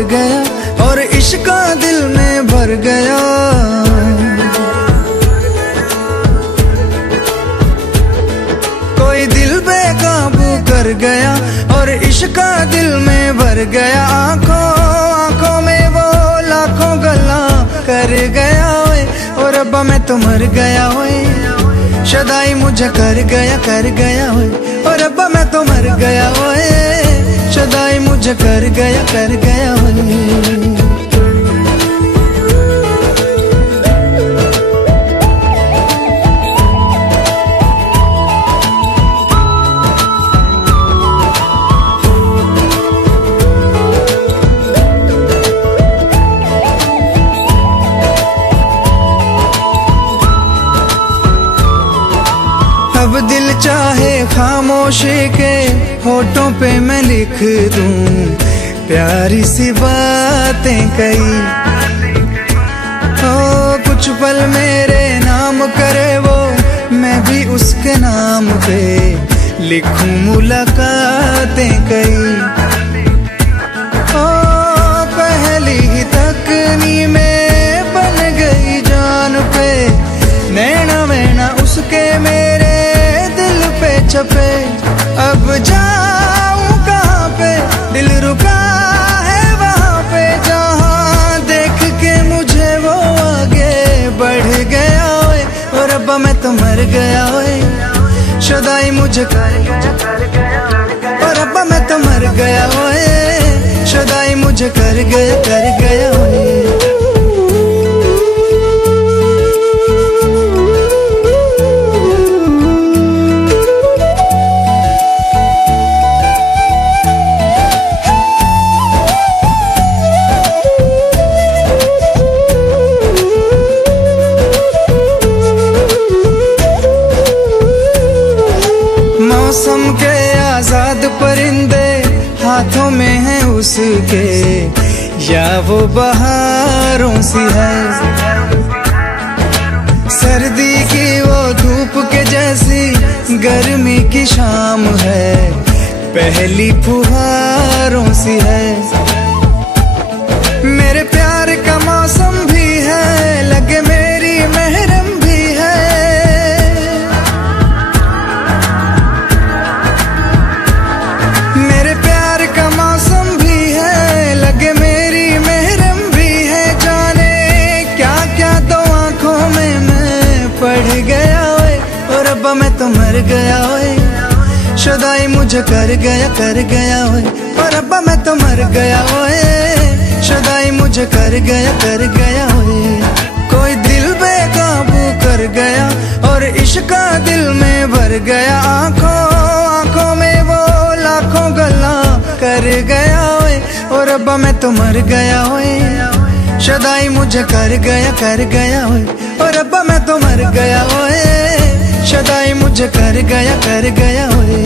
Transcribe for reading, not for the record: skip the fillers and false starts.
कर गया और इश्क दिल में भर गया। कोई दिल बेकाबू कर गया और इश्क दिल में भर गया। आंखों आंखों में वो लाखों गल्ला कर गया ओए, और रब्बा मैं तो मर गया ओए। शदाई मुझे कर गया ओए, और रब्बा मैं तो मर गया ओए। शदाई मुझे कर गया ओए। अब दिल चाहे खामोशी के होठों पे मैं लिख दूं प्यारी सी बातें कई। ओ कुछ पल मेरे नाम करे वो, मैं भी उसके नाम पे लिखूं मुलाकातें कई। ओ पहली ही तकनी में बन गई जान पे, नैना वैना उसके मेरे पे छपे। अब जाऊं कहाँ पे, दिल रुका है वहाँ पे, जहाँ देख के मुझे वो आगे बढ़ गया ओए, और रब्बा मैं तो मर गया ओए। शदाई मुझे कर गया, और रब्बा मैं तो मर गया ओए। शदाई मुझे कर गया ओए। मौसम के आजाद परिंदे हाथों में हैं उसके, या वो बहारों सी है। सर्दी की वो धूप के जैसी गर्मी की शाम है, पहली फुहारों सी है। मेरे प्यार का मौसम भी है, लगे मेरी महरम भी है। मेरे प्यार का मौसम भी है, लगे मेरी महरम भी है। जाने क्या क्या दो आंखों में मैं पढ़ गया ओए, और रब्बा मैं तो मर गया ओए। शदाई मुझे कर गया ओए, और रब्बा मैं तो मर गया ओए। शदाई मुझे कर गया ओए। कोई दिल बेकाबू कर गया और इश्क दिल में भर गया। आंखों आंखों में वो लाखों गल्ला कर गया ओए, और रब्बा मैं तो मर गया ओए। शदाई मुझे कर गया ओए, और रब्बा मैं तो मर गया ओए। शदाई मुझे कर गया ओए।